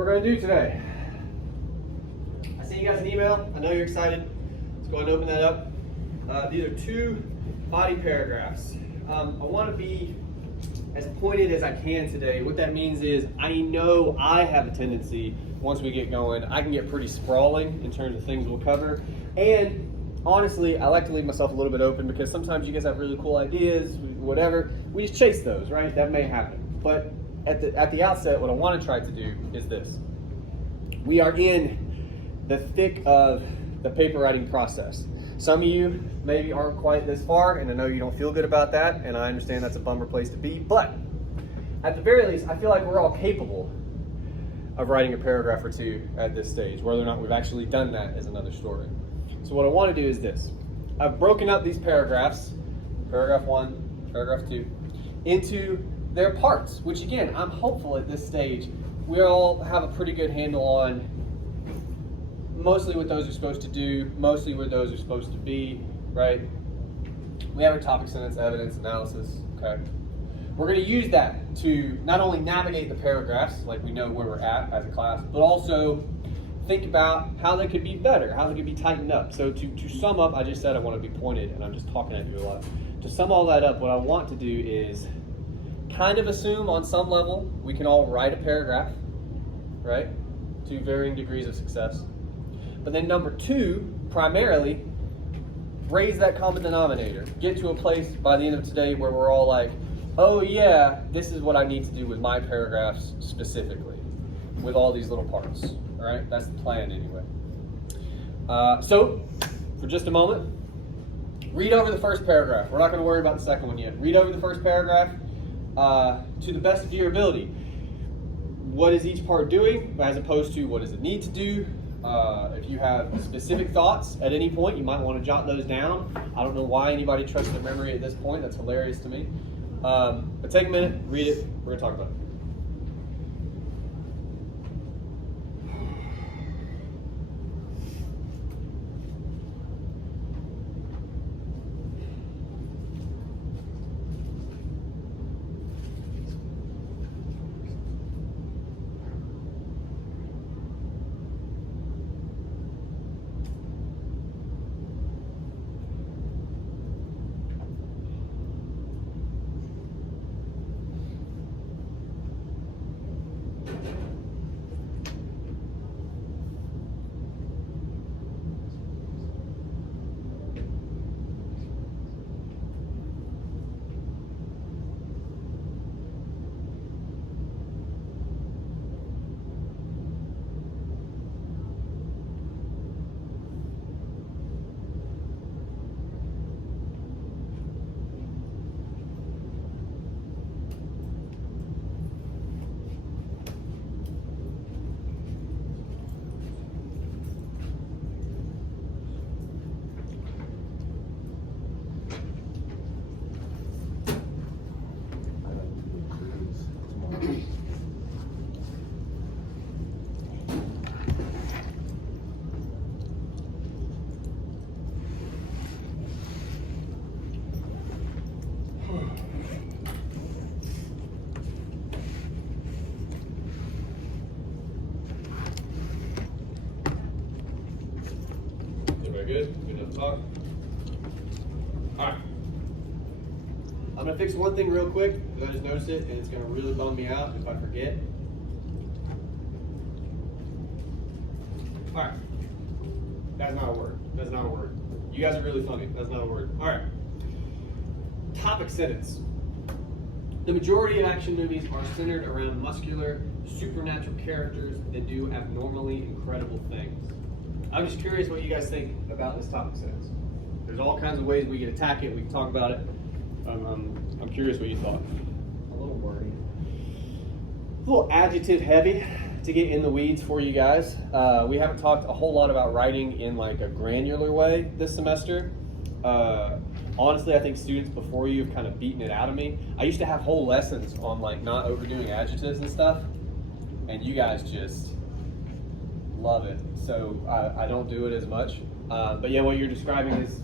we're going to do today. I sent you guys an email. I know you're excited. Let's go ahead and open that up. These are 2 body paragraphs. I want to be as pointed as I can today. What that means is I know I have a tendency, once we get going, I can get pretty sprawling in terms of things we'll cover. And honestly, I like to leave myself a little bit open because sometimes you guys have really cool ideas, whatever. We just chase those, right? That may happen. But at the outset, what I want to try to do is this. We are in the thick of the paper writing process. Some of you maybe aren't quite this far, and I know you don't feel good about that, and I understand that's a bummer place to be, but at the very least, I feel like we're all capable of writing a paragraph or 2 at this stage. Whether or not we've actually done that is another story. So what I want to do is this. I've broken up these paragraphs, paragraph 1, paragraph 2, into their parts, which again, I'm hopeful at this stage, we all have a pretty good handle on mostly what those are supposed to do, mostly what those are supposed to be, right? We have our topic, sentence, evidence, analysis, okay? We're going to use that to not only navigate the paragraphs, like we know where we're at as a class, but also think about how they could be better, how they could be tightened up. So to sum up, I just said I want to be pointed, and I'm just talking at you a lot. To sum all that up, what I want to do is kind of assume on some level we can all write a paragraph, right? To varying degrees of success. But then number 2, primarily, raise that common denominator. Get to a place by the end of today where we're all like, oh yeah, this is what I need to do with my paragraphs specifically, with all these little parts, all right? That's the plan anyway. So, for just a moment, read over the first paragraph. We're not gonna worry about the second one yet. Read over the first paragraph to the best of your ability. What is each part doing, as opposed to what does it need to do? If you have specific thoughts at any point, you might want to jot those down. I don't know why anybody trusts their memory at this point. That's hilarious to me. But take a minute, read it. We're going to talk about it. Good? Good enough to talk? Alright. I'm going to fix one thing real quick, because I just noticed it, and it's going to really bum me out if I forget. Alright. That's not a word. That's not a word. You guys are really funny. That's not a word. Alright. Topic sentence. The majority of action movies are centered around muscular, supernatural characters that do abnormally incredible things. I'm just curious what you guys think about this topic sentence. There's all kinds of ways we could attack it. We can talk about it. I'm curious what you thought. A little wordy. A little adjective heavy to get in the weeds for you guys. We haven't talked a whole lot about writing in like a granular way this semester. Honestly, I think students before you have kind of beaten it out of me. I used to have whole lessons on like not overdoing adjectives and stuff, and you guys just love it. So I don't do it as much. But yeah, what you're describing is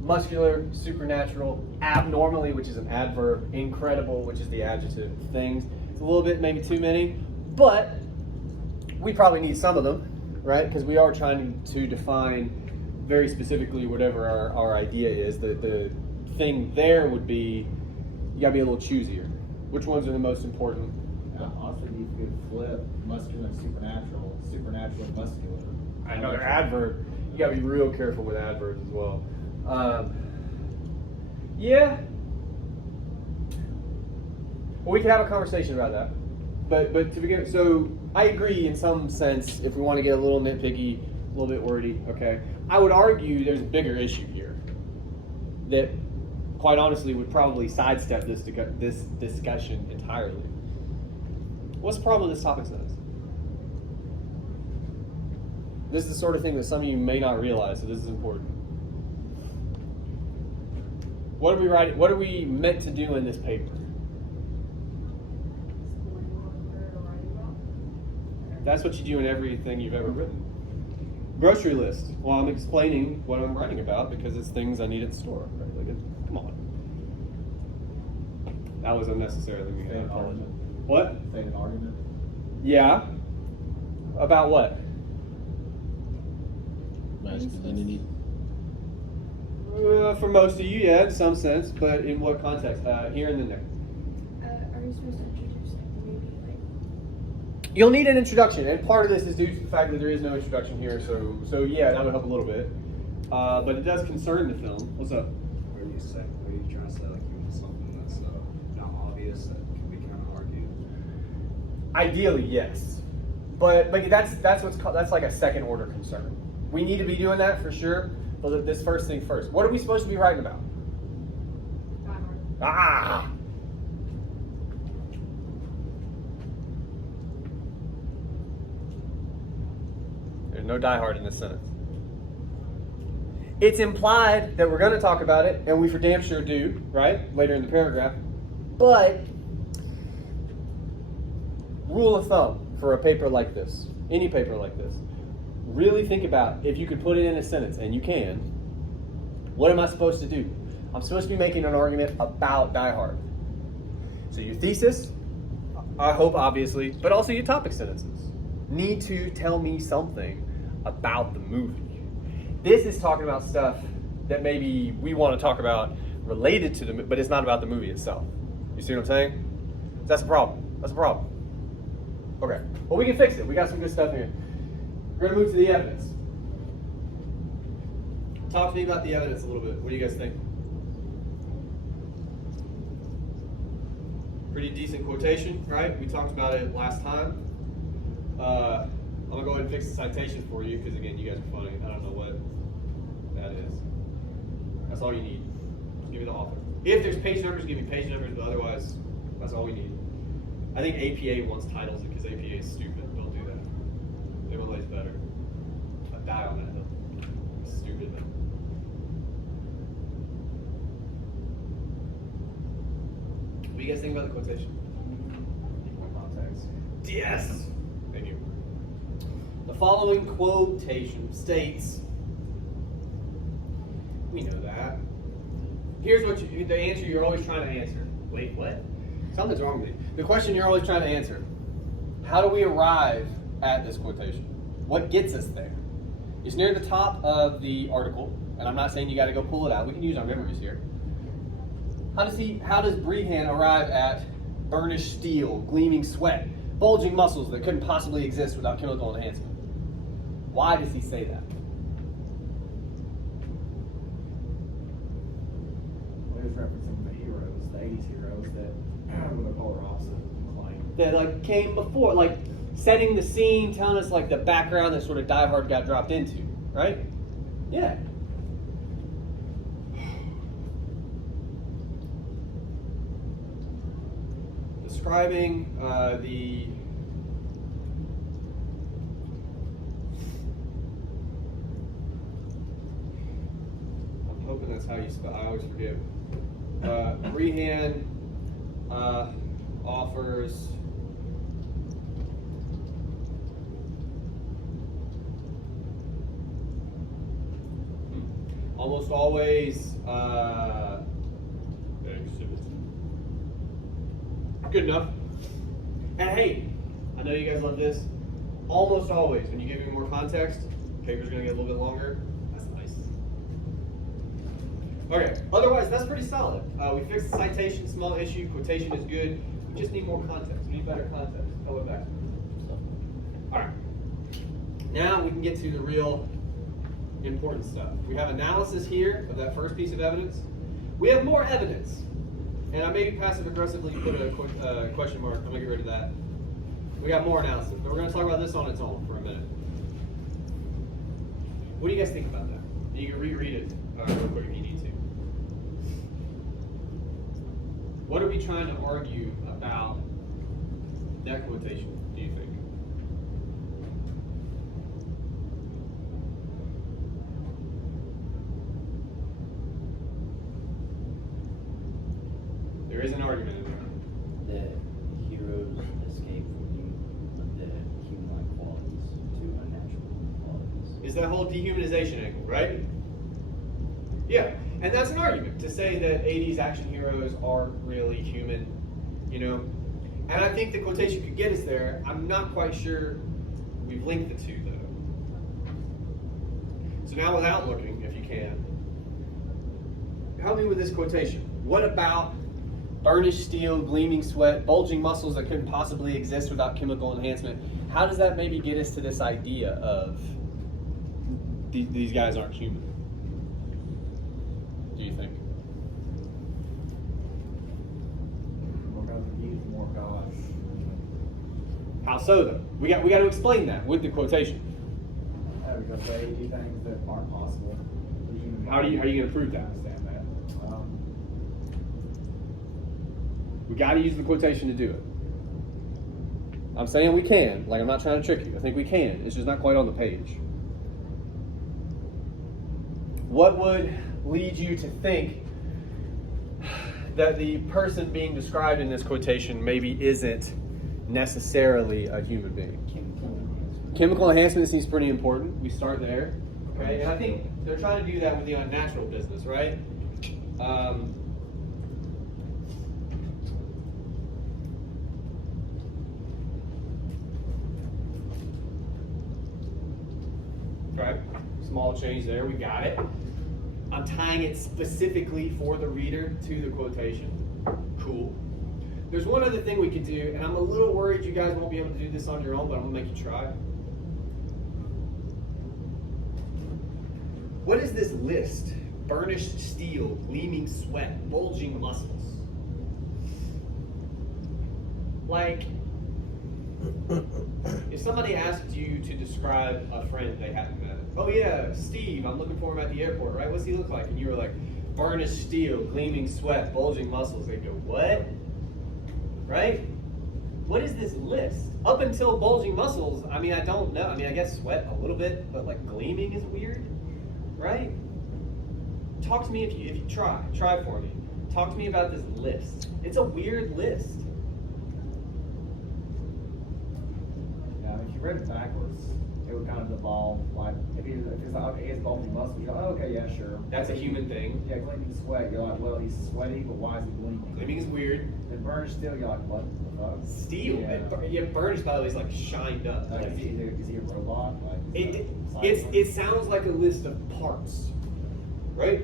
muscular, supernatural, abnormally, which is an adverb, incredible, which is the adjective, things. It's a little bit maybe too many. But we probably need some of them, right? Because we are trying to define very specifically whatever our idea is. The thing there would be, you gotta be a little choosier. Which ones are the most important? Honestly, you could flip muscular and supernatural, supernatural and muscular. Another adverb. You gotta be real careful with adverbs as well. Yeah. Well, we could have a conversation about that. But to begin, so I agree in some sense. If we want to get a little nitpicky, a little bit wordy, okay. I would argue there's a bigger issue here that, quite honestly, would probably sidestep this discussion entirely. What's the problem with this topic sentence? This is the sort of thing that some of you may not realize, so this is important. What are we writing? What are we meant to do in this paper? That's what you do in everything you've ever written. Grocery list. Well, I'm explaining what I'm writing about because it's things I need at the store. Right? Like, come on. That was unnecessarily weird. I apologize. What? Say an argument. Yeah. About what? Masculinity. For most of you, yeah, in some sense, but in what context? Here and then there. Are you supposed to introduce maybe like? You'll need an introduction, and part of this is due to the fact that there is no introduction here. So yeah, that would help a little bit. But it does concern the film. What's up? What are you trying to say? Like you want something that's not obvious that can be kind of argued? Ideally, yes, but that's like a second order concern. We need to be doing that for sure. But this first thing first. What are we supposed to be writing about? Ah. There's no Die Hard in this sentence. It's implied that we're going to talk about it, and we for damn sure do, right? Later in the paragraph. But rule of thumb for a paper like this, any paper like this, really think about if you could put it in a sentence, and you can. What am I supposed to do? I'm supposed to be making an argument about Die Hard. So your thesis, I hope obviously, but also your topic sentences need to tell me something about the movie. This is talking about stuff that maybe we want to talk about related to the movie, but it's not about the movie itself. You see what I'm saying? That's a problem. That's a problem. Okay, well we can fix it. We got some good stuff here. We're going to move to the evidence. Talk to me about the evidence a little bit. What do you guys think? Pretty decent quotation, right? We talked about it last time. I'm going to go ahead and fix the citation for you because, again, you guys are funny. I don't know what that is. That's all you need. Just give me the author. If there's page numbers, give me page numbers, but otherwise, that's all we need. I think APA wants titles because APA is stupid. Don't do that. MLA's better. I die on that hill. It's stupid though. What do you guys think about the quotation? More context. Yes! Thank you. The following quotation states, we know that. Here's what the answer you're always trying to answer. Wait, what? Something's wrong with you. The question you're always trying to answer. How do we arrive at this quotation? What gets us there? It's near the top of the article, and I'm not saying you got to go pull it out. We can use our memories here. How does Brehan arrive at burnished steel, gleaming sweat, bulging muscles that couldn't possibly exist without chemical enhancement? Why does he say that? Well, he was referencing the heroes, the 80s heroes that were the polar opposite of McClane. That like came before, like setting the scene, telling us like the background that sort of Die Hard got dropped into, right? Yeah. Describing the I'm hoping that's how you spell. I always forget. Brehan offers almost always exhibits. Good enough. And hey, I know you guys love this. Almost always, when you give me more context, paper's gonna get a little bit longer. That's nice. Okay, otherwise, that's pretty solid. We fixed the citation, small issue, quotation is good. We just need more context. We need better context. Color back. All right. Now we can get to the real important stuff. We have analysis here of that first piece of evidence. We have more evidence. And I maybe passive aggressively put a question mark. I'm gonna get rid of that. We got more analysis, but we're gonna talk about this on its own for a minute. What do you guys think about that? You can reread it real quick if you need to. What are we trying to argue about that quotation, do you think? There is an argument in there. The heroes escape from the human-like qualities to unnatural qualities. Is that whole dehumanization angle, right? Yeah, and that's an argument to say that 80s action heroes aren't really human, you know? And I think the quotation could get us there. I'm not quite sure we've linked the two, though. So now without looking, if you can, help me with this quotation. What about burnished steel, gleaming sweat, bulging muscles that couldn't possibly exist without chemical enhancement? How does that maybe get us to this idea of these guys aren't human? Do you think? Because the youth more God. How so, though? We got to explain that with the quotation. Because they do things that aren't possible. How are you going to prove that? Understand that? We got to use the quotation to do it. I'm saying we can. Like, I'm not trying to trick you. I think we can. It's just not quite on the page. What would lead you to think that the person being described in this quotation maybe isn't necessarily a human being? Chemical enhancement seems pretty important. We start there. Okay, and I think they're trying to do that with the unnatural business, right? Right, small change there, we got it. I'm tying it specifically for the reader to the quotation. Cool. There's one other thing we could do, and I'm a little worried you guys won't be able to do this on your own, but I'm gonna make you try. What is this list? Burnished steel, gleaming sweat, bulging muscles. Like, if somebody asked you to describe a friend they hadn't met, oh yeah, Steve, I'm looking for him at the airport, right? What's he look like? And you were like, burnished steel, gleaming sweat, bulging muscles. They go, what? Right? What is this list? Up until bulging muscles, I mean, I don't know. I mean, I guess sweat a little bit, but like gleaming is weird, right? Talk to me if you try for me. Talk to me about this list. It's a weird list. Yeah, if you read it backwards, it would kind of evolve. Like, if it's like, okay, he has bulging muscles, you're like, oh, okay, yeah, sure. That's a human thing. Yeah, gleaming sweat, you're like, well, he's sweaty, but why is he gleaming? Gleaming is weird. And burnished steel, you're like, what the fuck? Steel. Yeah. Burnished, by the way, is like shined up. Like, Like, is he a robot? Like, is it sounds like a list of parts, right?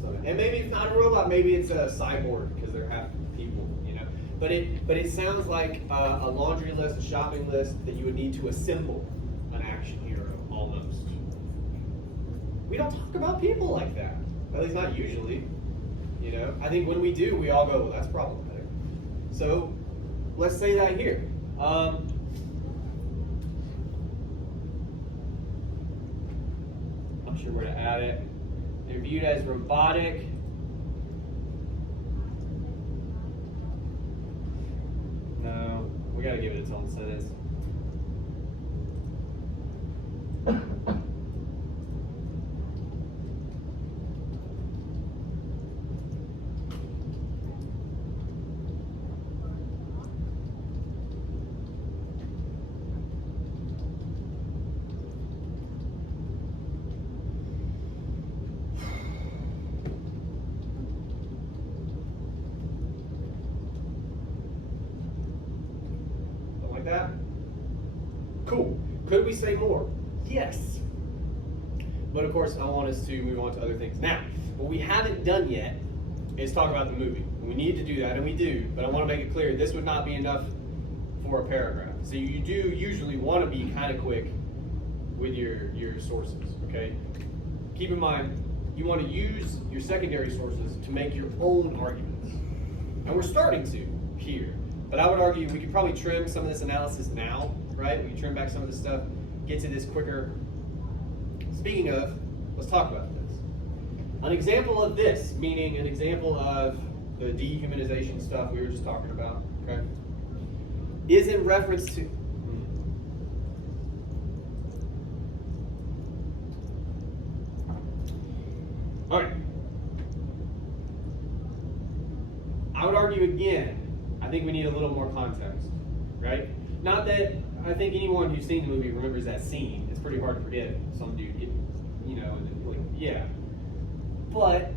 So, and maybe it's not a robot. Maybe it's a cyborg because they're half people, you know. But it sounds like a laundry list, a shopping list that you would need to assemble an action hero almost. We don't talk about people like that. At least not usually. You know. I think when we do, we all go, well, that's problematic. So let's say that here. I'm sure where to add it. They're viewed as robotic. No, we gotta give it its own sentence. Cool. Could we say more? Yes. But of course, I want us to move on to other things. Now, what we haven't done yet is talk about the movie. We need to do that, and we do, but I want to make it clear, this would not be enough for a paragraph. So you do usually want to be kind of quick with your sources, okay? Keep in mind, you want to use your secondary sources to make your own arguments. And we're starting to here. But I would argue we could probably trim some of this analysis now, right? We can trim back some of this stuff, get to this quicker. Speaking of, let's talk about this. An example of this, meaning an example of the dehumanization stuff we were just talking about, okay, is in reference to. All right. I would argue again, I think we need a little more context, right? Not that I think anyone who's seen the movie remembers that scene. It's pretty hard to forget some dude get, you know, and then, like, yeah. But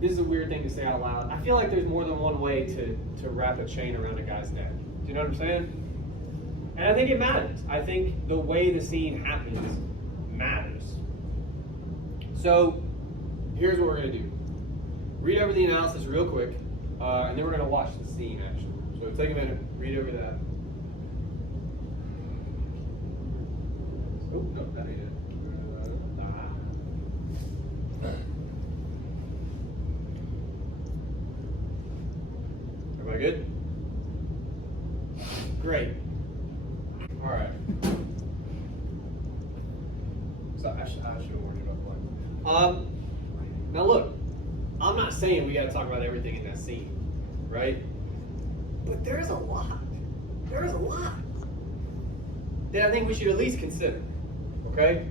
this is a weird thing to say out loud. I feel like there's more than one way to wrap a chain around a guy's neck. Do you know what I'm saying? And I think it matters. I think the way the scene happens matters. So here's what we're going to do. Read over the analysis real quick, and then we're going to watch the scene, actually. So take a minute, read over that. Oh, no, that ain't it. Everybody good? Great. All right. So I should have warned you about one. Now look, I'm not saying we got to talk about everything in that scene, right? But there's a lot. There's a lot that I think we should at least consider. Okay.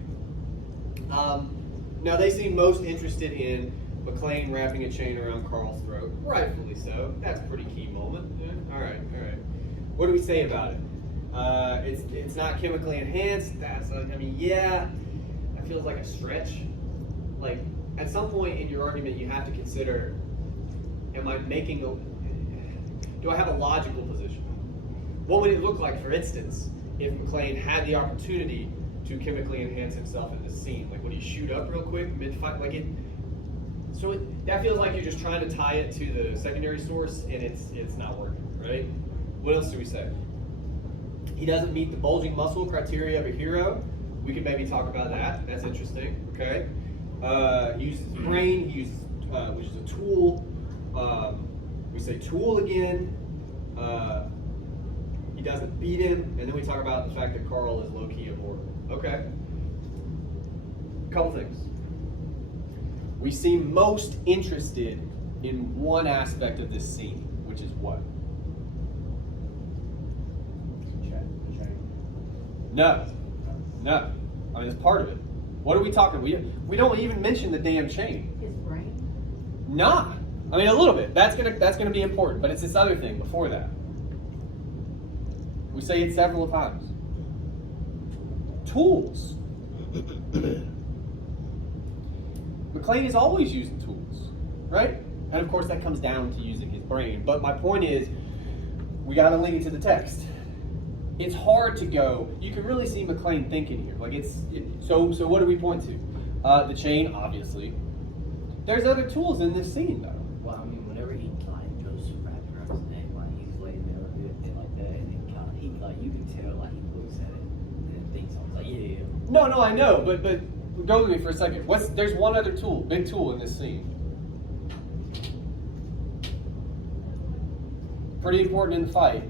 Now they seem most interested in McClane wrapping a chain around Carl's throat, rightfully so. That's a pretty key moment. Yeah. All right. What do we say about it? It's not chemically enhanced. That's I mean, yeah, that feels like a stretch. Like at some point in your argument, you have to consider: am I making do I have a logical position? What would it look like, for instance, if McClane had the opportunity to chemically enhance himself in this scene? Like, would he shoot up real quick mid-fight? Like it. So that feels like you're just trying to tie it to the secondary source, and it's not working, right? What else do we say? He doesn't meet the bulging muscle criteria of a hero. We could maybe talk about that. That's interesting. Okay. He uses his brain. He uses which is a tool. We say tool again. He doesn't beat him, and then we talk about the fact that Carl is low-key immortal. Okay. Couple things. We seem most interested in one aspect of this scene, which is what? No. I mean, it's part of it. What are we talking? We don't even mention the damn chain. His brain? Nah. I mean, a little bit. That's gonna be important, but it's this other thing before that. We say it several times. Tools. McClane is always using tools, right? And of course, that comes down to using his brain. But my point is, we got to link it to the text. It's hard to go. You can really see McClane thinking here. Like so what do we point to? The chain, obviously. There's other tools in this scene, though. Well, I mean, whenever he like goes wrapped around his neck, like he's laying there or doing thing like that, and then he like you can tell like he looks at it and then thinks, I was like, yeah. No, I know, but go with me for a second. There's one other tool, big tool in this scene. Pretty important in the fight.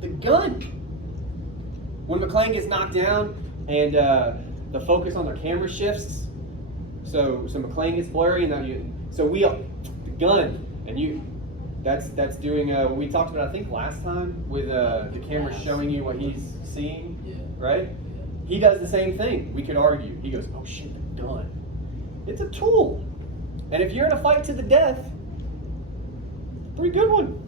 The gun. When McClane gets knocked down and the focus on the camera shifts, so McClane gets blurry, and then the gun, and that's doing what we talked about I think last time with the camera showing you what he's seeing, right? He does the same thing. We could argue. He goes, oh shit, the gun. It's a tool, and if you're in a fight to the death, pretty good one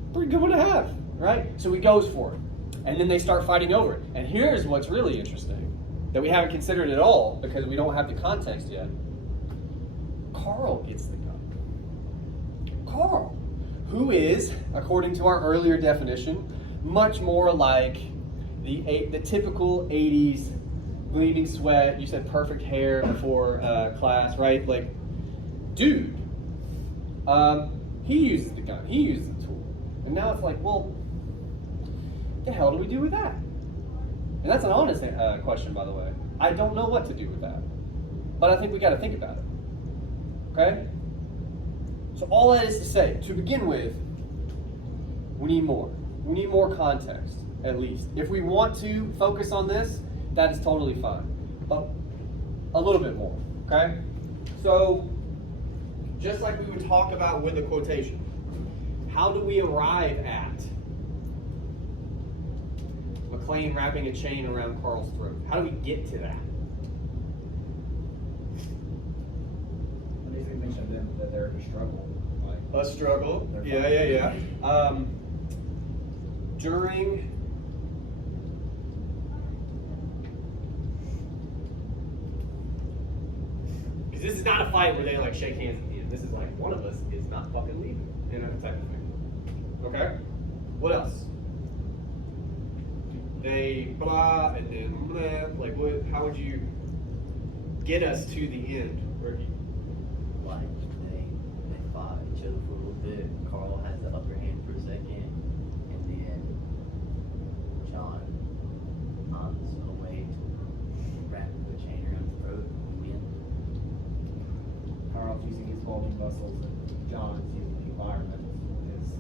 to have, right? So he goes for it. And then they start fighting over it. And here's what's really interesting that we haven't considered at all because we don't have the context yet. Carl gets the gun. Carl, who is, according to our earlier definition, much more like the typical 80s gleaming sweat. You said perfect hair before class, right? Like, dude, he uses the gun, he uses the tool. And now it's like, well, what the hell do we do with that? And that's an honest question, by the way. I don't know what to do with that. But I think we got to think about it. Okay? So all that is to say, to begin with, we need more. We need more context, at least. If we want to focus on this, that is totally fine. But a little bit more, okay? So, just like we would talk about with the quotation, how do we arrive at McClane wrapping a chain around Carl's throat? How do we get to that? I basically mentioned them that they're in a struggle. Like, A struggle. They're Yeah. fine. During because this is not a fight where they like shake hands at the end. This is like one of us is not fucking leaving, you know, type of thing. Okay. What else? They blah and then blah. Like what? How would you get us to the end? Ricky? Like they fought each other for a little bit. Carl has the upper hand for a second, and then John finds a way to wrap the chain around his throat and win. Carl's using his bulging muscles, and John's using the environment as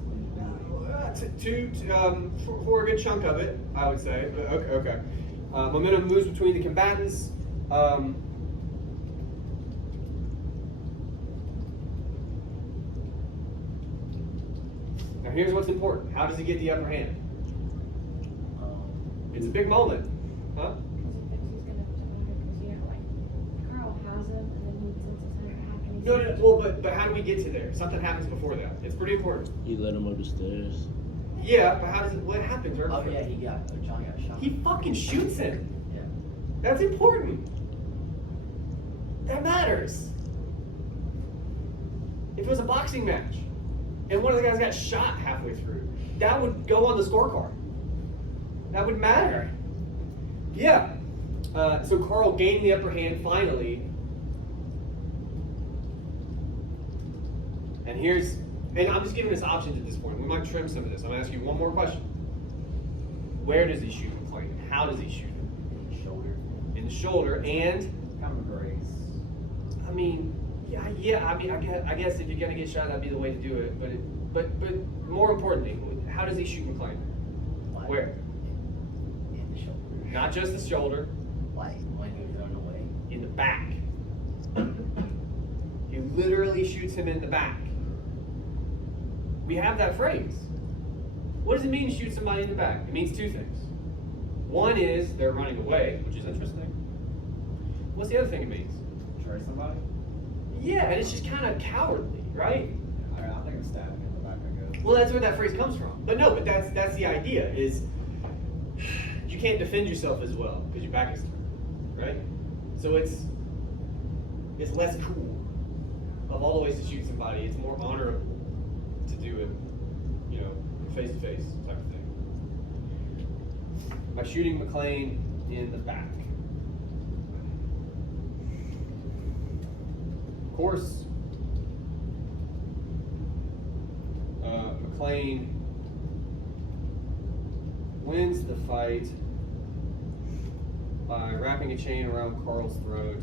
ingenuity. For a good chunk of it, I would say. But okay. Momentum moves between the combatants. Now here's what's important. How does he get the upper hand? It's a big moment, huh? Because he thinks he's gonna die. Because you know, like Carl has him, and then he sends his hand back, and he's No. Well, but how do we get to there? Something happens before that. It's pretty important. You let him up the stairs. Yeah, but how does it? What happens? Right Oh before yeah, that? John got shot. He fucking shoots him. Yeah. That's important. That matters. If it was a boxing match and one of the guys got shot halfway through, that would go on the scorecard. That would matter. Yeah. So Carl gained the upper hand finally. And I'm just giving us options at this point. We might trim some of this. I'm going to ask you one more question. Where does he shoot McClane? How does he shoot him? In the shoulder. In the shoulder, and Kind of a grace. I mean, yeah. I mean, I guess if you're gonna get shot, that'd be the way to do it. But more importantly, how does he shoot McClane? Like, Where? In the shoulder. Not just the shoulder, Like when he was running away. in the back. He literally shoots him in the back. We have that phrase. What does it mean to shoot somebody in the back? It means two things. One is they're running away, which is interesting. What's the other thing it means? Try somebody? Yeah, and it's just kind of cowardly, right? I think I'm stabbing in the back, I guess. Well, that's where that phrase comes from. But no, but that's the idea is you can't defend yourself as well because your back is turned, right? So it's less cool. Of all the ways to shoot somebody, it's more honorable to do it, you know, face to face type of thing. By shooting McClane in the back. Of course, McClane wins the fight by wrapping a chain around Carl's throat.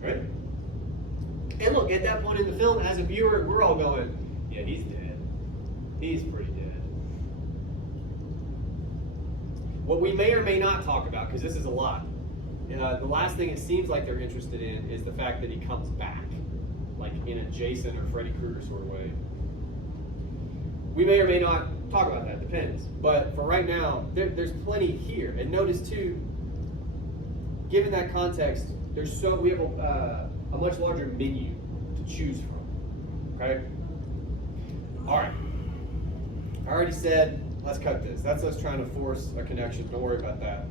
Right? And look, at that point in the film, as a viewer, we're all going, yeah, he's dead. He's pretty dead. What we may or may not talk about, because this is a lot, the last thing it seems like they're interested in is the fact that he comes back, like in a Jason or Freddy Krueger sort of way. We may or may not talk about that, depends. But for right now, there's plenty here. And notice too, given that context, we have a much larger menu to choose from. Okay? All right. I already said, let's cut this. That's us trying to force a connection. Don't worry about that.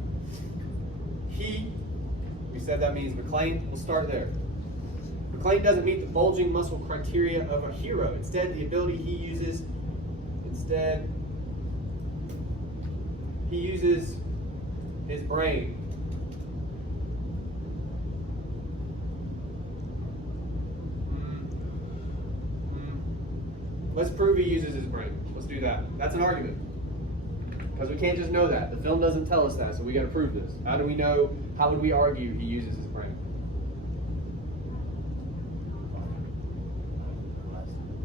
We said that means McClane. We'll start there. McClane doesn't meet the bulging muscle criteria of a hero. Instead, the ability he uses, he uses his brain. Let's prove he uses his brain. Let's do that. That's an argument. Because we can't just know that. The film doesn't tell us that, so we got to prove this. How do we know? How would we argue he uses his brain?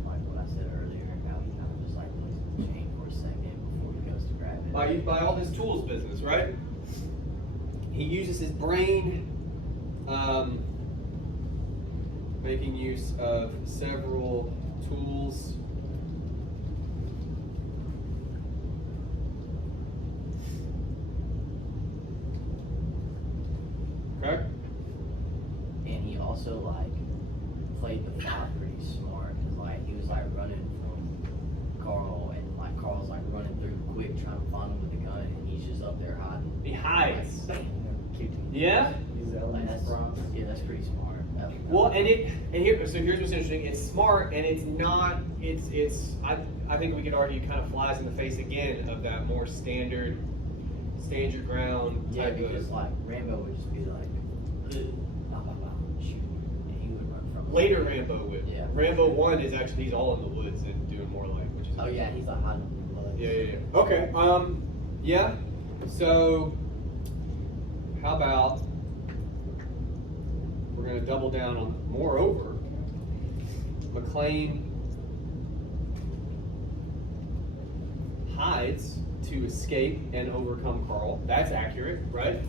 Like what I said earlier, how he kind of just like looks at the chain for a second before he goes to grab it. By all this tools business, right? He uses his brain, making use of several tools. Okay. And he also like played the fight pretty smart because like he was like running from Carl and like Carl's like running through quick trying to find him with the gun and he's just up there hiding. He hides. Like, Yeah. Use the like, elements from. yeah, that's pretty smart. Well, here's what's interesting. It's smart, and it's not. I think we could argue kind of flies in the face again of that more standard, stand your ground yeah, type because of. like Rambo would just be like, bah, bah, bah, shoot, and he would run from him. Later Rambo would. Yeah. Rambo 1 is actually he's all in the woods and doing more like, which is. Oh yeah, he's like hiding in the blood. Yeah. Okay. Yeah. So, how about we're going to double down on. Moreover, McClane hides to escape and overcome Carl. That's accurate, right?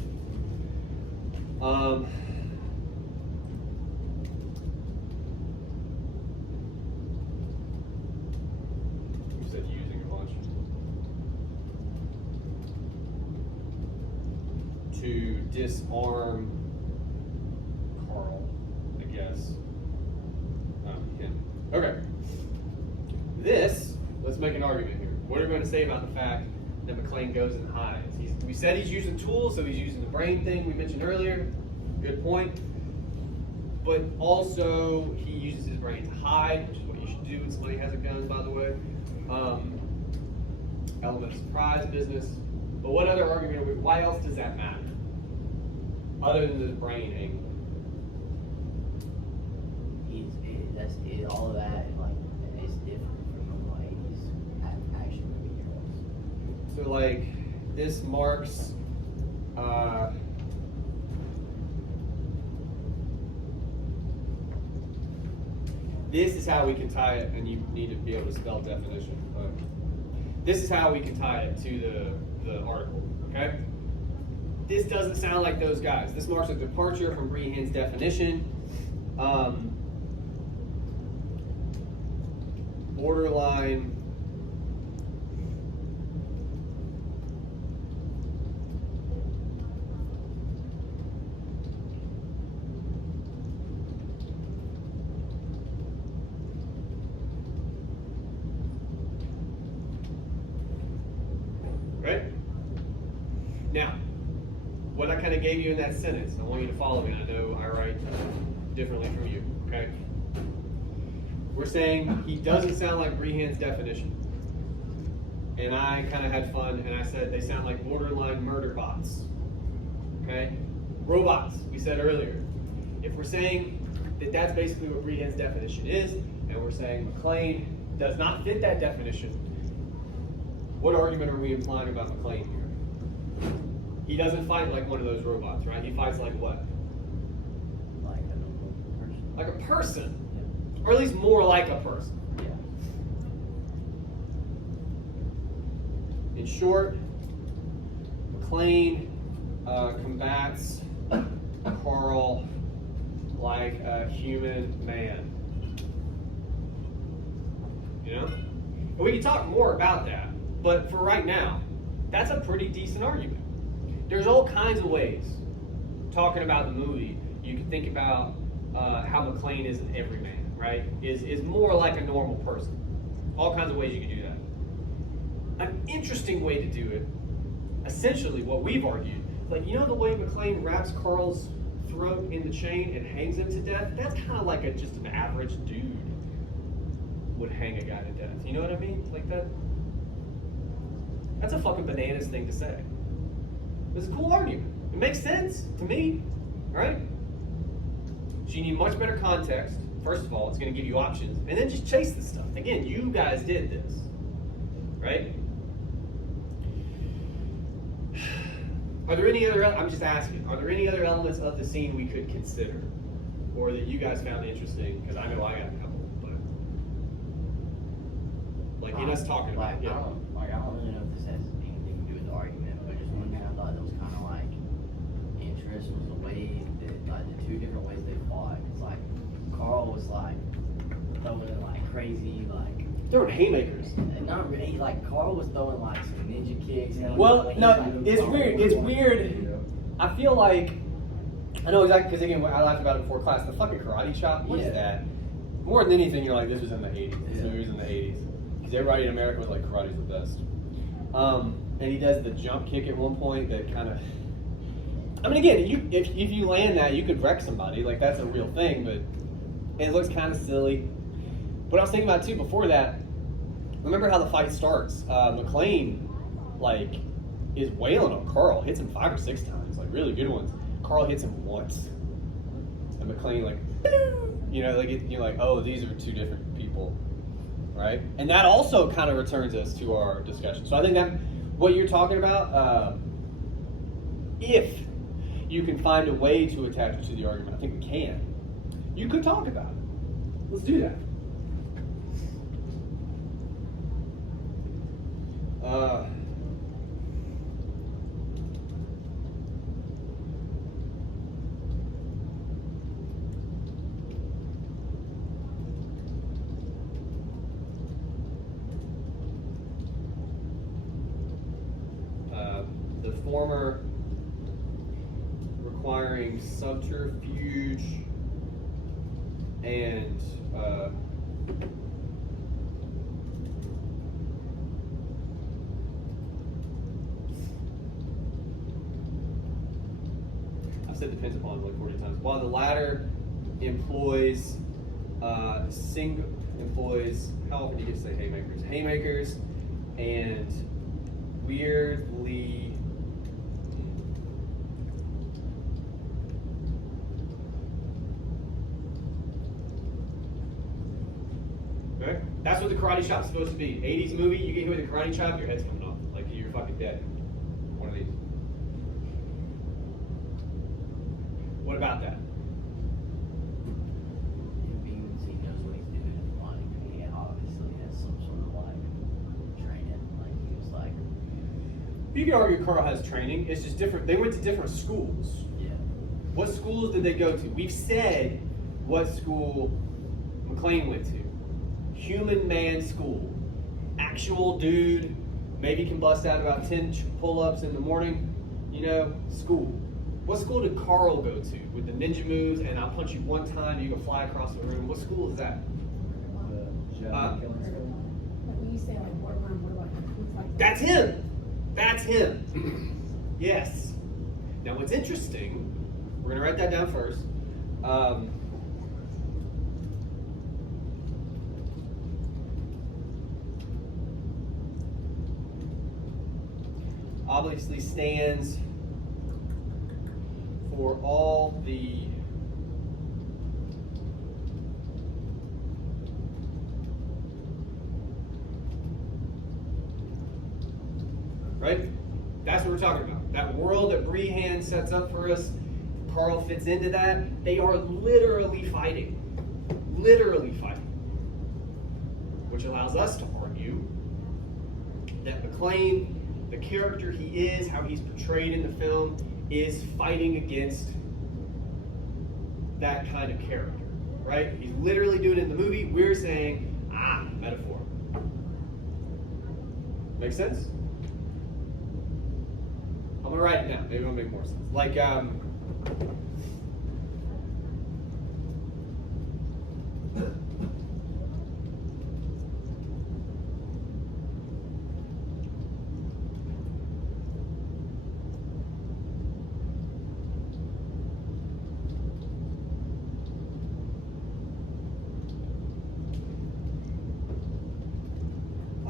You said using a bunch. To disarm Carl, I guess. Him. Okay. Let's make an argument here. What are we going to say about the fact that McClane goes and hides? We said he's using tools, so he's using the brain thing we mentioned earlier. Good point. But also, he uses his brain to hide, which is what you should do when somebody has a gun, by the way. Element of surprise business. But what other argument, why else does that matter? Other than the brain angle. All of that and like it's different from like these action movie heroes. So like this marks this is how we can tie it, and you need to be able to spell definition. But this is how we can tie it to the article, okay? This doesn't sound like those guys. This marks a departure from Brehan's definition. Borderline right? Now, what I kind of gave you in that sentence, I want you to follow me. I know I write differently from you, okay? We're saying he doesn't sound like Brehan's definition. And I kind of had fun and I said they sound like borderline murder bots. Okay? Robots, we said earlier. If we're saying that that's basically what Brehan's definition is, and we're saying McClane does not fit that definition, what argument are we implying about McClane here? He doesn't fight like one of those robots, right? He fights like what? Like a normal person. Like a person. Yeah. Or at least more like a person. Yeah. In short, McClane combats Carl like a human man. You know? And we can talk more about that, but for right now, that's a pretty decent argument. There's all kinds of ways, talking about the movie, you can think about how McClane is an everyman, right? Is more like a normal person. All kinds of ways you can do that. An interesting way to do it, essentially what we've argued, like, you know the way McClane wraps Carl's throat in the chain and hangs him to death, that's kind of like just an average dude would hang a guy to death. You know what I mean? Like that. That's a fucking bananas thing to say. It's a cool argument. It makes sense to me, right? So you need much better context. First of all, it's going to give you options, and then just chase this stuff. Again, you guys did this, right? Are there any other? I'm just asking. Are there any other elements of the scene we could consider, or that you guys found interesting? Because I know I got a couple, but like in us talking about, Like, it, I yeah. don't really know if this has anything to do with the argument, but just one thing I thought that was kind of like interest was the way that, like, the two different ways they fought. It's like Carl was like throwing it like crazy, like. There were haymakers. And not really, like Carl was throwing like some ninja kicks. And Well, he's no, like, it's throwing weird. It's one. weird. I feel like I know exactly because again I laughed about it before class. The fucking karate chop. What is Yeah. that? More than anything, you're like, this was in the '80s. This Yeah. movie was in the '80s because everybody in America was like, karate's the best. And he does the jump kick at one point that kind of. I mean, again, if you land that, you could wreck somebody. Like that's a real thing, but it looks kind of silly. But I was thinking about too before that. Remember how the fight starts? McClane, like, is wailing on Carl. Hits him 5 or 6 times, like really good ones. Carl hits him once, and McClane like, you know, like you're like, oh, these are two different people, right? And that also kind of returns us to our discussion. So I think that what you're talking about, if you can find a way to attach it to the argument, I think we can. You could talk about it. Let's do that. The former requiring subterfuge and I've said depends upon like 40 times. While the latter employs how often do you get to say haymakers? Haymakers and weirdly okay? That's what the karate chop's supposed to be. 80s movie, you get hit with a karate chop, your head's coming off. Like you're fucking dead. One of these. What about that? It means he knows what he's doing. Like, he obviously has some sort of like training. Like he was like, You can argue Carl has training. It's just different. They went to different schools. yeah. What schools did they go to? We've said what school McClane went to. Human man school. Actual dude, maybe can bust out about 10 pull-ups in the morning. You know, school. What school did Carl go to with the ninja moves and I'll punch you one time, you can fly across the room? What school is that? The killing school. But when you say like borderline, it's like That's him. That's him. Yes. Now what's interesting, we're gonna write that down first. Obviously stands for all the right? That's what we're talking about. That world that Brehan sets up for us, Carl fits into that. They are literally fighting. Literally fighting. Which allows us to argue that McClane, the character he is, how he's portrayed in the film, is fighting against that kind of character, right? He's literally doing it in the movie. We're saying, metaphor. Make sense? I'm gonna write it down. Maybe it'll make more sense. Like,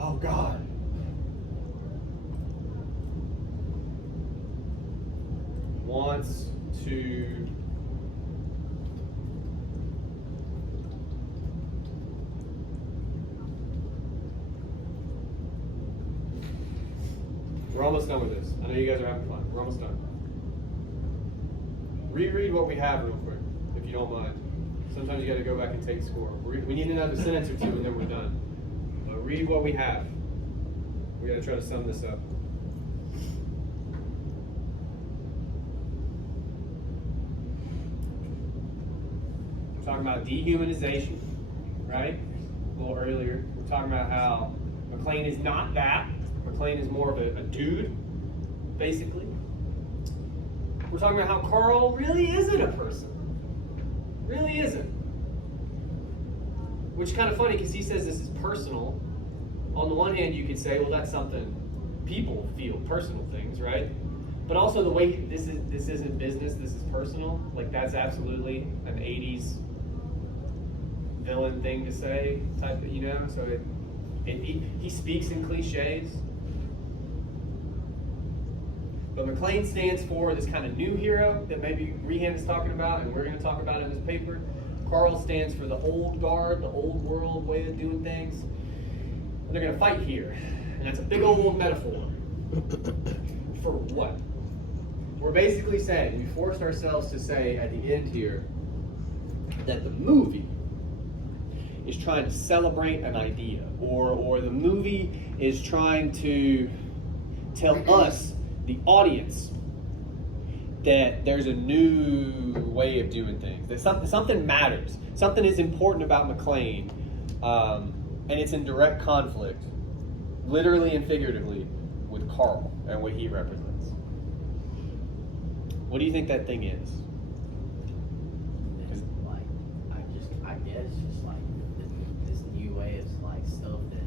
Oh God. Wants to We're almost done with this. I know you guys are having fun. We're almost done. Reread what we have real quick, if you don't mind. Sometimes you got to go back and take score. We need another sentence or two and then we're done. But read what we have. We got to try to sum this up. We're talking about dehumanization, right? A little earlier. We're talking about how McClane is not that. McClane is more of a dude, basically. We're talking about how Carl really isn't a person. Really isn't. Which is kind of funny because he says this is personal. On the one hand, you could say, well, that's something people feel, personal things, right? But also the way this isn't business, this is personal. Like that's absolutely an 80s villain thing to say, type of, you know? So he speaks in cliches. But McClane stands for this kind of new hero that maybe Rehan is talking about, and we're going to talk about in this paper. Carl stands for the old guard, the old world way of doing things. And they're going to fight here. And that's a big old metaphor. For what? We're basically saying, we forced ourselves to say at the end here, that the movie is trying to celebrate an idea, or the movie is trying to tell us, the audience, that there's a new way of doing things. That something matters. Something is important about McClane, and it's in direct conflict, literally and figuratively, with Carl and what he represents. What do you think that thing is? It's like, I guess just like this new way of like stuff that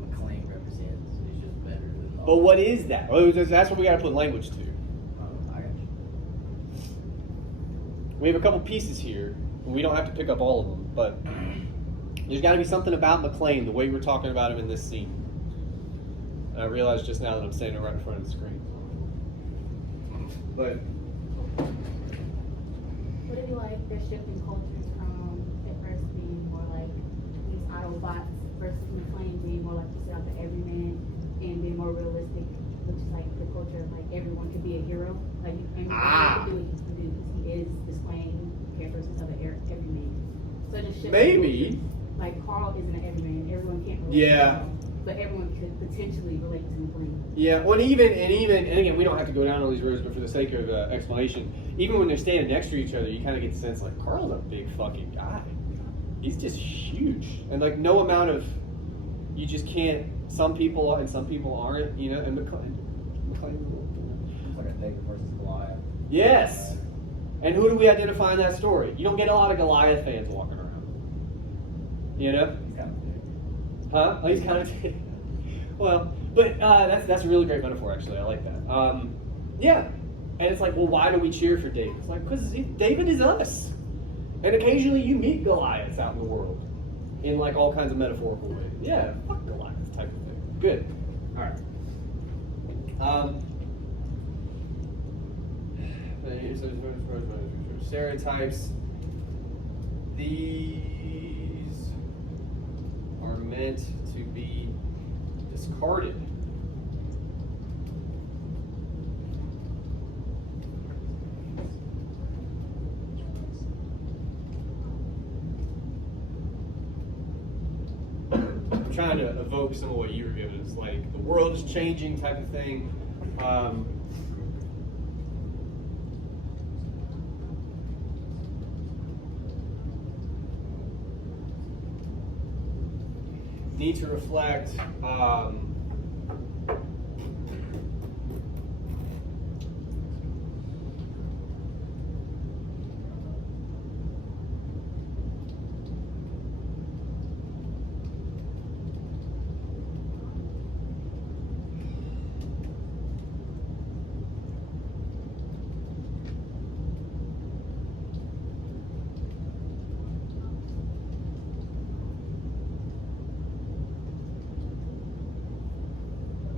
McClane represents is just better than all. But what is that? Well, that's what we got to put language to. I got you. We have a couple pieces here, and we don't have to pick up all of them, but there's got to be something about McClane, the way we're talking about him in this scene. And I realized just now that I'm standing right in front of the screen. But Would it be like they're shifting cultures from at first being more like these Autobots versus McClane being more like you said, the everyman, and being more realistic, which is like the culture of like everyone could be a hero. Like everyone could do what he can do because he is displaying care versus other everyman. So just shifting maybe. cultures. Like Carl isn't an everyman. Everyone can't relate Yeah. to Carl, but everyone could potentially relate to McClane. Yeah, well, and again, we don't have to go down all these roads, but for the sake of explanation, even when they're standing next to each other, you kind of get the sense like Carl's a big fucking guy. He's just huge, and like no amount of, you just can't. Some people are and some people aren't, you know. And McClane. It's like a David versus Goliath. Yes. And who do we identify in that story? You don't get a lot of Goliath fans walking around. You know? He's kind of big. Huh? Oh, he's kind of. Well, but that's a really great metaphor, actually. I like that. Yeah. And it's like, well, why do we cheer for David? It's like, because David is us. And occasionally you meet Goliaths out in the world in like all kinds of metaphorical ways. Yeah, fuck Goliath type of thing. Good. All right. Stereotypes. These are meant to be discarded. I'm trying to evoke some of what you were giving us, like the world is changing type of thing. Need to reflect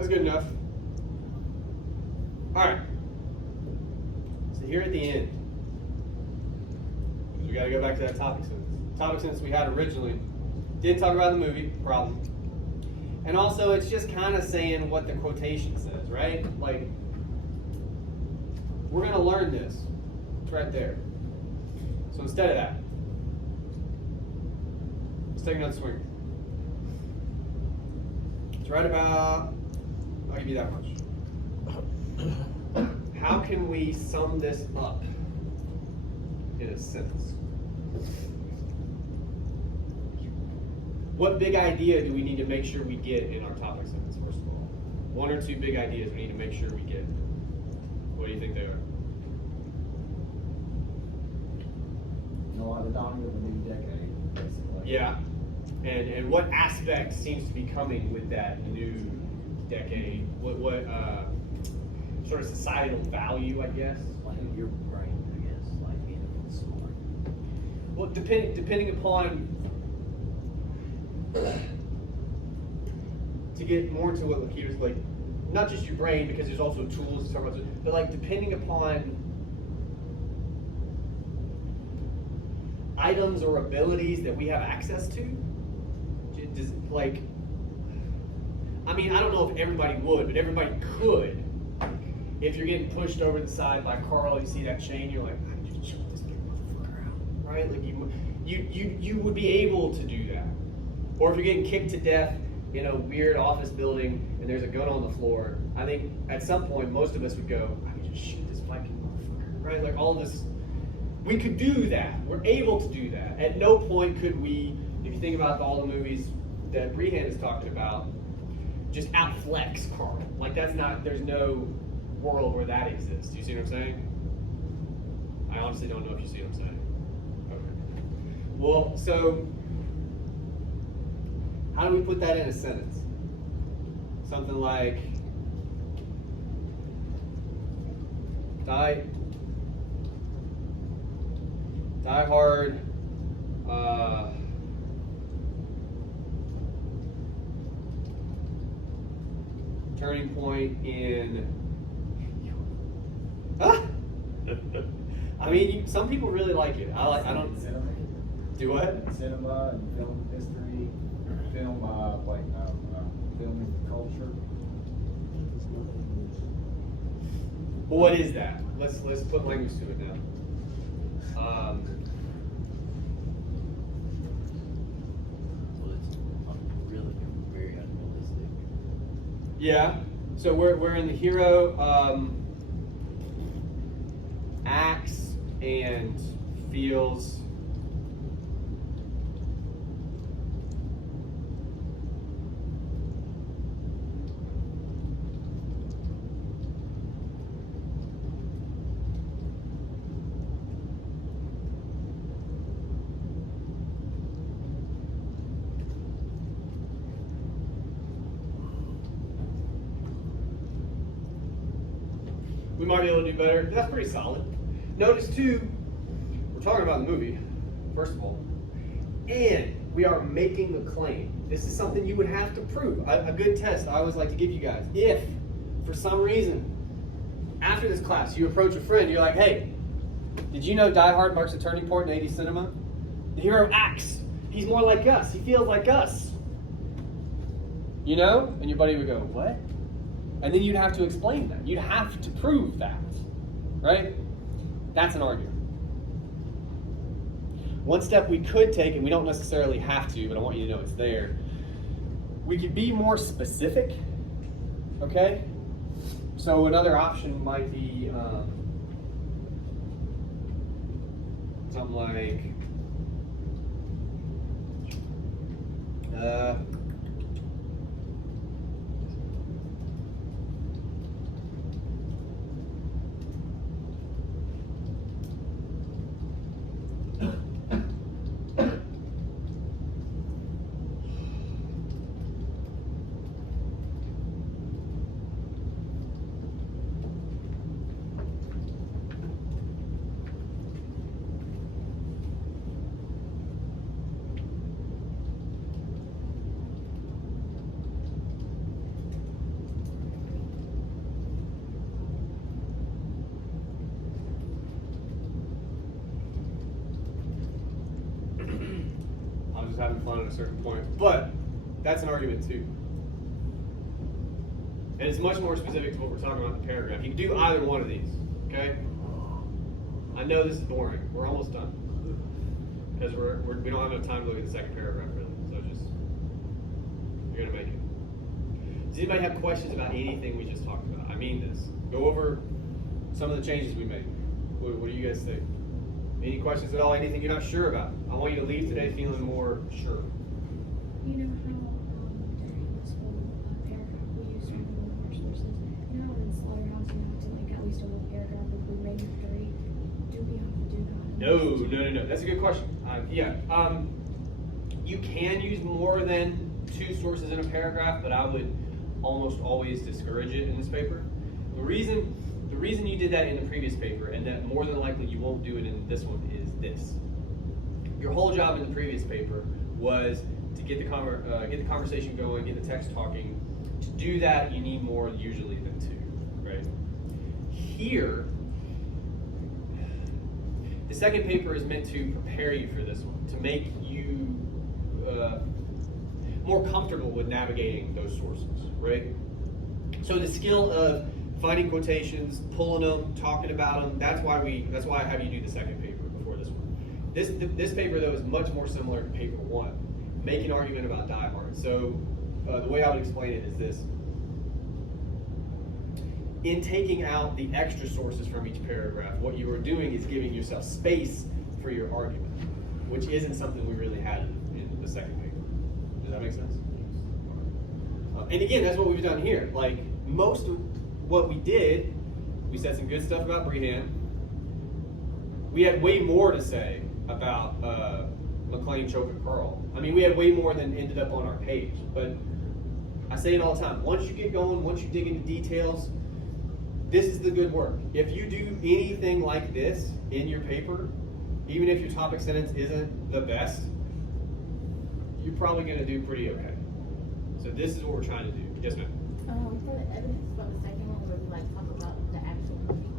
That's good enough. All right. So here at the end, we got to go back to that topic sentence. Topic sentence we had originally. Didn't talk about the movie, problem. And also, it's just kind of saying what the quotation says, right? Like, we're going to learn this. It's right there. So instead of that, let's take another swing. It's right about, I'll give you that much. How can we sum this up in a sentence? What big idea do we need to make sure we get in our topic sentence, first of all? One or two big ideas we need to make sure we get. What do you think they are? The dawning of a new decade, basically. Yeah. And what aspect seems to be coming with that new decade? What sort of societal value, I guess? Like your brain, I guess, like being smart. Well, depending upon, to get more into what Lakita's like, not just your brain, because there's also tools and stuff, but like depending upon items or abilities that we have access to. Does, like, I mean, I don't know if everybody would, but everybody could. If you're getting pushed over the side by Carl, you see that chain, you're like, I need to choke this big motherfucker out, right? Like you would be able to do that. Or if you're getting kicked to death in a weird office building and there's a gun on the floor, I think at some point most of us would go, I can just shoot this fucking motherfucker, right? Like all this, we could do that. We're able to do that. At no point could we, if you think about all the movies that Rehan is talking about, just outflex Carl. Like that's not, there's no world where that exists. Do you see what I'm saying? I honestly don't know if you see what I'm saying. Okay. Well, so how do we put that in a sentence? Something like, Die Hard, turning point in, I mean, some people really like it. I don't, Cinema, do what? cinema and film history, film culture. Well, what is that? Let's put language to it now. So it's really very unrealistic. Yeah. So we're in the hero acts and feels we might be able to do better. That's pretty solid. Notice too, we're talking about the movie, first of all, and we are making the claim. This is something you would have to prove. A good test I always like to give you guys. If, for some reason, after this class, you approach a friend, you're like, hey, did you know Die Hard marks a turning point in 80s cinema? The hero acts. He's more like us. He feels like us. You know? And your buddy would go, what? And then you'd have to explain that. You'd have to prove that, right? That's an argument. One step we could take, and we don't necessarily have to, but I want you to know it's there. We could be more specific, okay? So another option might be something like, having fun at a certain point. But that's an argument too. And it's much more specific to what we're talking about in the paragraph. You can do either one of these, okay? I know this is boring. We're almost done. Because we don't have enough time to look at the second paragraph really. So just, you're gonna make it. Does anybody have questions about anything we just talked about? I mean this. Go over some of the changes we made. What do you guys think? Any questions at all? Anything you're not sure about? I want you to leave today feeling more sure. You know how during this whole paragraph we used some more sources. You know in Slaughterhouse you have to like at least a whole paragraph if we made 3. Do we have to do that? No. That's a good question. You can use more than 2 sources in a paragraph, but I would almost always discourage it in this paper. The reason you did that in the previous paper, and that more than likely you won't do it in this one, is this. Your whole job in the previous paper was to get the conversation going, get the text talking. To do that, you need more usually than 2, right? Here, the second paper is meant to prepare you for this one, to make you more comfortable with navigating those sources, right? So the skill of finding quotations, pulling them, talking about them, that's why I have you do the second paper before this one. This paper though is much more similar to paper 1. Make an argument about Die Hard. So the way I would explain it is this. In taking out the extra sources from each paragraph, what you are doing is giving yourself space for your argument, which isn't something we really had in the second paper. Does that make sense? And again, that's what we've done here. Like most of what we did, we said some good stuff about Brehan. We had way more to say about McClane, Choke, and Carl. I mean, we had way more than ended up on our page. But I say it all the time. Once you get going, once you dig into details, this is the good work. If you do anything like this in your paper, even if your topic sentence isn't the best, you're probably going to do pretty okay. So this is what we're trying to do. Yes, ma'am. For the evidence for the second one, where we like talk about the actual movie.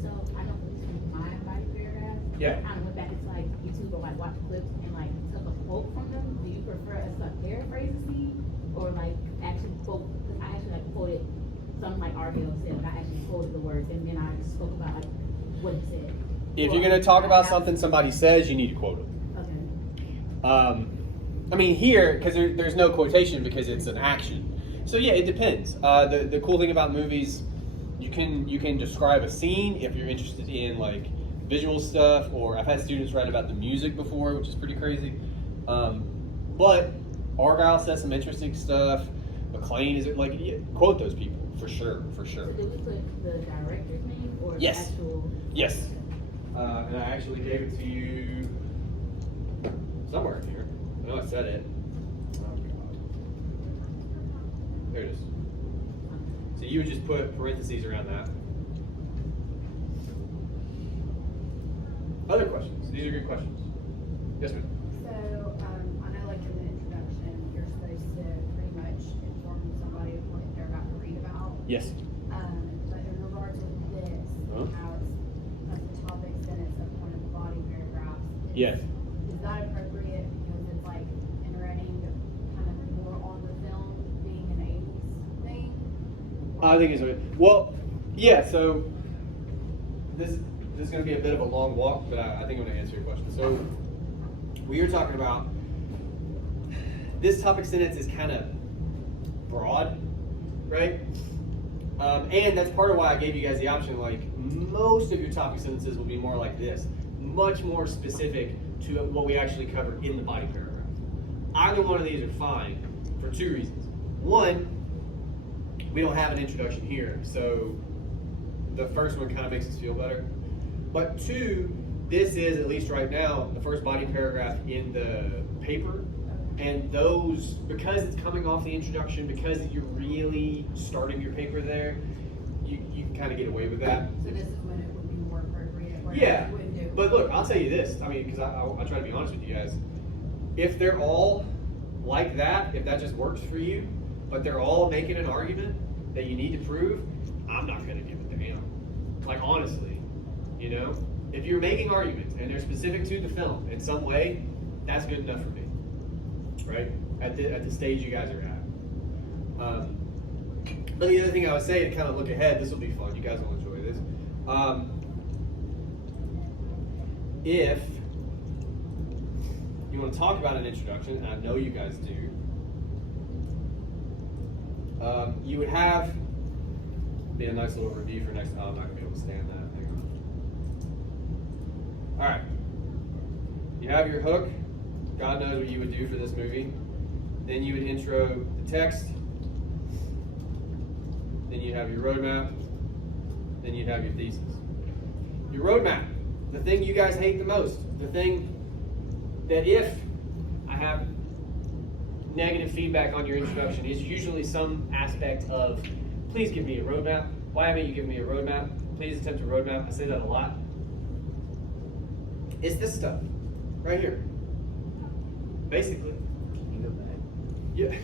So I know for my body paragraph, Yeah. I kind of went back into like YouTube or like watch clips and like took a quote from them. Do you prefer us to paraphrase the scene or like actually quote? Because I actually like quoted something like RDO said, but I actually quoted the words and then I spoke about like what he said. If you're going to talk about something somebody says, you need to quote them. Okay. I mean, here, because there's no quotation because it's an action. So yeah, it depends. The cool thing about movies, you can describe a scene if you're interested in like visual stuff, or I've had students write about the music before, which is pretty crazy. But Argyle says some interesting stuff. McClane is like, yeah, quote those people for sure. So did we put the director's name or Yes. the actual? Yes. And I actually gave it to you somewhere in here. I know I said it. Oh, God. There it is. So you would just put parentheses around that. Other questions? These are good questions. Yes, ma'am. So, I know like in the introduction, you're supposed to pretty much inform somebody of what they're about to read about. Yes. But in regards to this, Huh? how it's like the topic sentence of one of the body paragraphs. Yes. Is that appropriate because it's like entering kind of more on the film being an 80s thing? I think it's well, yeah. So this is going to be a bit of a long walk, but I think I'm going to answer your question. So we were talking about this topic sentence is kind of broad, right? And that's part of why I gave you guys the option. Like most of your topic sentences will be more like this, much more specific to what we actually cover in the body paragraph. Either one of these are fine for 2 reasons. One, we don't have an introduction here, so the first one kind of makes us feel better. But 2, this is, at least right now, the first body paragraph in the paper. And those, because it's coming off the introduction, because you're really starting your paper there, you can kind of get away with that. So this is when it would be more appropriate. where Yeah, it wouldn't do- but look, I'll tell you this. I mean, because I try to be honest with you guys. If they're all like that, if that just works for you, but they're all making an argument that you need to prove, I'm not going to give a damn. Like, honestly, you know? If you're making arguments and they're specific to the film in some way, that's good enough for me. right? At the stage you guys are at. But the other thing I would say to kind of look ahead, this will be fun. You guys will enjoy this. If you want to talk about an introduction, and I know you guys do, you would have be a nice little review for next. Oh, I'm not gonna be able to stand that. Hang on. All right. You have your hook. God knows what you would do for this movie. Then you would intro the text. Then you have your roadmap. Then you'd have your thesis. Your roadmap, the thing you guys hate the most, the thing that if I have negative feedback on your introduction is usually some aspect of, please give me a roadmap. Why haven't you given me a roadmap? Please attempt a roadmap. I say that a lot. It's this stuff right here. Basically. Can you go back? Yeah.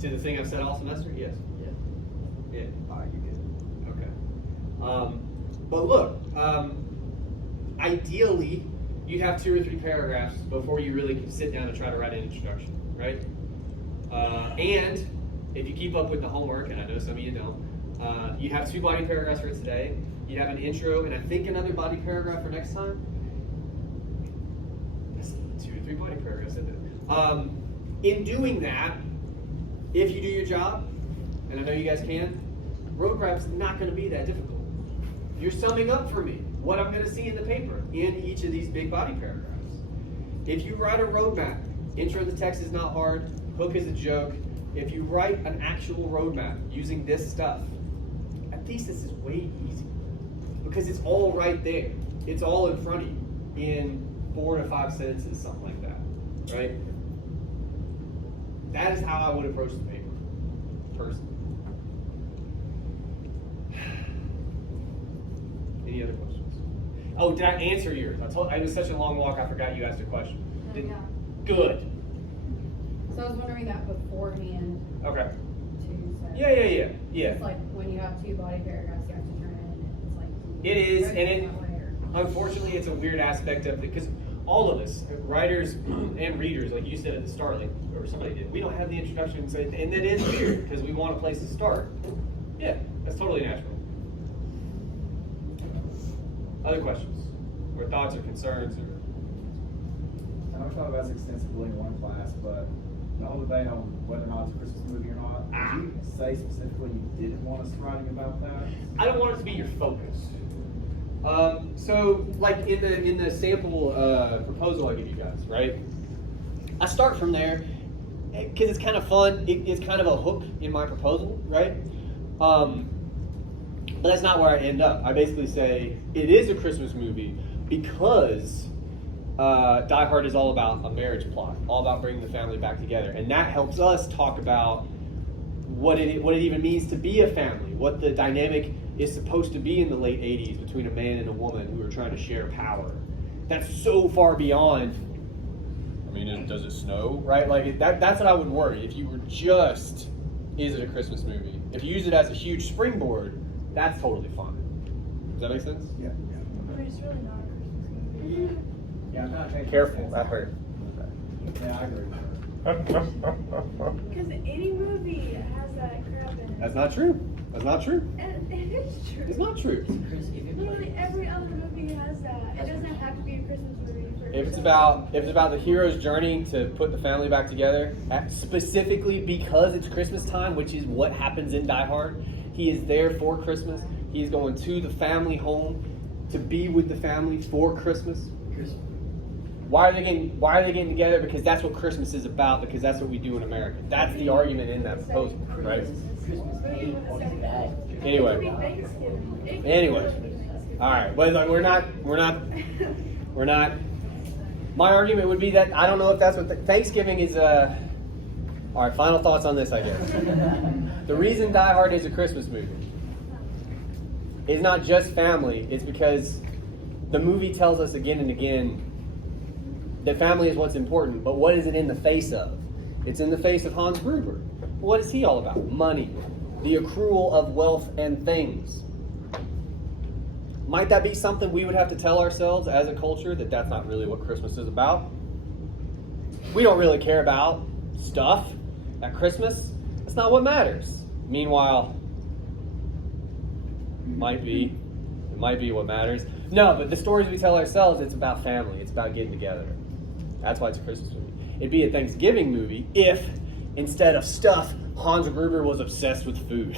To the thing I've said all semester? Yes. Yeah. Yeah. All right, you get it. Okay. But look, ideally, you'd have 2 or 3 paragraphs before you really can sit down and try to write an introduction, right? And if you keep up with the homework, and I know some of you don't, you have 2 body paragraphs for today. You'd have an intro, and I think another body paragraph for next time. That's 2 to 3 body paragraphs, isn't it? In doing that, if you do your job, and I know you guys can, roadmap's not going to be that difficult. You're summing up for me what I'm going to see in the paper in each of these big body paragraphs. If you write a roadmap, intro the text is not hard, hook is a joke. If you write an actual roadmap using this stuff, a thesis is way easier because it's all right there. It's all in front of you in 4 to 5 sentences, something like that, right? That is how I would approach the paper, personally. Any other questions? Oh, did I answer yours? It was such a long walk, I forgot you asked a question. Yeah. Good. So I was wondering that beforehand Okay. too. So Yeah. It's like when you have 2 body paragraphs, you have to turn it in. It's like It is, write and it that way, or- unfortunately, it's a weird aspect of it because all of us, writers and readers, like you said at the start, like or somebody did, we don't have the introduction, and it is weird because we want a place to start. Yeah, that's totally natural. Other questions, or thoughts, or concerns, or I know we thought about this extensively in one class, but the whole debate on whether or not it's a Christmas movie or not, did you say specifically you didn't want us writing about that? I don't want it to be your focus. So, like in the sample proposal I give you guys, right? I start from there because it's kind of fun. It's kind of a hook in my proposal, right? But that's not where I end up. I basically say it is a Christmas movie because Die Hard is all about a marriage plot, all about bringing the family back together, and that helps us talk about what it even means to be a family, what the dynamic is supposed to be in the late 80s between a man and a woman who are trying to share power. That's so far beyond. I mean, does it snow? Right? Like that's what I would worry. If you were just, is it a Christmas movie? If you use it as a huge springboard, that's totally fine. Does that make sense? Yeah. But it's really not a Christmas movie. Yeah, I'm not changing. Careful, that hurt. Yeah, I agree with her. Because any movie has that crap in it. That's not true. That's not true. And it is true. It's not true. Literally every other movie has that. It doesn't have to be a Christmas movie. If it's about the hero's journey to put the family back together, specifically because it's Christmas time, which is what happens in Die Hard, he is there for Christmas. He's going to the family home to be with the family for Christmas. Why are they getting together? Because that's what Christmas is about. Because that's what we do in America. That's the argument in that proposal, right? Anyway. All right. But like, we're not. My argument would be that I don't know if that's what Thanksgiving is. All right. Final thoughts on this, I guess. The reason Die Hard is a Christmas movie is not just family. It's because the movie tells us again and again that family is what's important. But what is it in the face of? It's in the face of Hans Gruber. What is he all about? Money. The accrual of wealth and things. Might that be something we would have to tell ourselves as a culture that that's not really what Christmas is about? we don't really care about stuff at Christmas. That's not what matters. Meanwhile, it might be what matters. No, but the stories we tell ourselves, it's about family. It's about getting together. That's why it's a Christmas movie. It'd be a Thanksgiving movie if, instead of stuff, Hans Gruber was obsessed with food.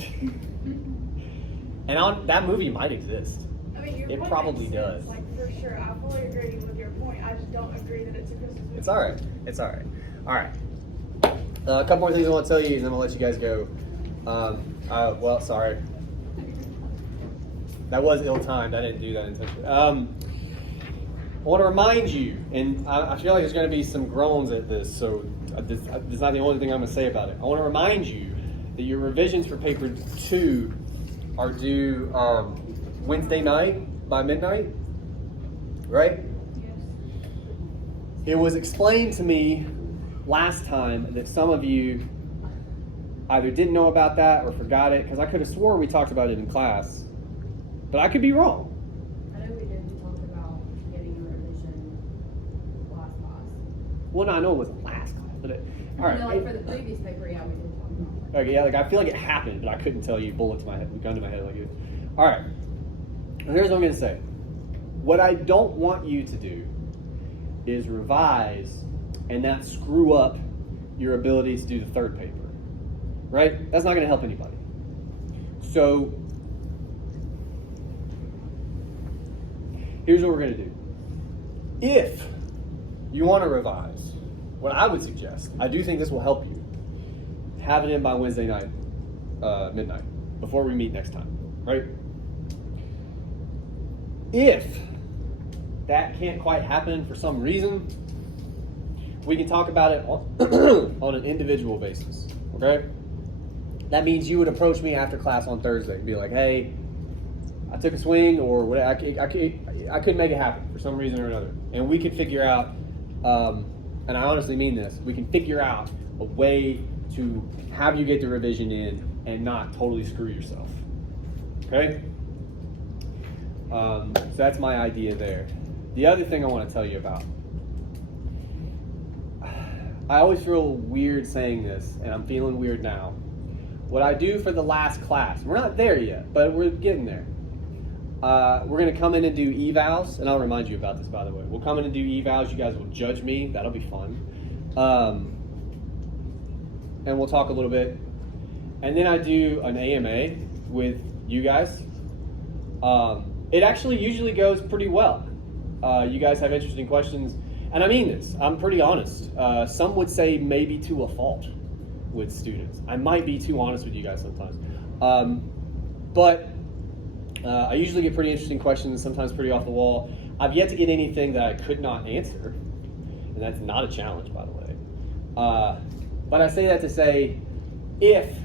And that movie might exist. I mean, your It point probably makes does. sense, like, for sure. I fully agree with your point. I just don't agree that it's a Christmas movie. It's all right. It's all right. All right. A couple more things I want to tell you, and then I'll let you guys go. Well, sorry. That was ill-timed. I didn't do that intentionally. I want to remind you, and I feel like there's going to be some groans at this, so this is not the only thing I'm going to say about it. I want to remind you that your revisions for paper 2 are due Wednesday night by midnight, right? Yes. It was explained to me last time that some of you either didn't know about that or forgot it, because I could have swore we talked about it in class, but I could be wrong. I know we did talk about getting a revision last class. Well, no, I know it wasn't last class, but all right. No, like for the previous paper, yeah, we did talk about it. Okay, yeah, like I feel like it happened, but I couldn't tell you bullet to my head, gun to my head like it. All right. Here's what I'm going to say. What I don't want you to do is revise and not screw up your ability to do the third paper. Right? That's not going to help anybody. So here's what we're going to do. If you want to revise, what I would suggest, I do think this will help you, have it in by Wednesday night, midnight, before we meet next time, right? If that can't quite happen for some reason, we can talk about it on an individual basis, okay? That means you would approach me after class on Thursday and be like, hey, I took a swing, or what, I couldn't make it happen for some reason or another. And we could figure out, and I honestly mean this, we can figure out a way to have you get the revision in and not totally screw yourself. Okay? So that's my idea there. The other thing I want to tell you about, I always feel weird saying this, and I'm feeling weird now. What I do for the last class, we're not there yet, but we're getting there. We're going to come in and do evals, and I'll remind you about this, by the way. We'll come in and do evals. You guys will judge me. That'll be fun. And we'll talk a little bit. And then I do an AMA with you guys. It actually usually goes pretty well. You guys have interesting questions. And I mean this. I'm pretty honest. Some would say maybe to a fault with students. I might be too honest with you guys sometimes. But I usually get pretty interesting questions, sometimes pretty off the wall. I've yet to get anything that I could not answer. And that's not a challenge, by the way. But I say that to say, if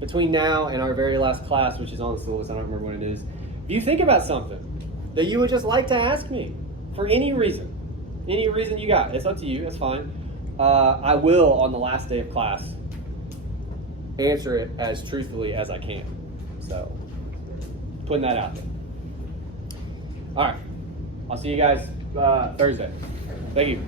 between now and our very last class, which is on the syllabus, I don't remember when it is, if you think about something that you would just like to ask me for any reason you got, it's up to you, that's fine. I will, on the last day of class, answer it as truthfully as I can. So, putting that out there. All right. I'll see you guys Thursday. Thank you.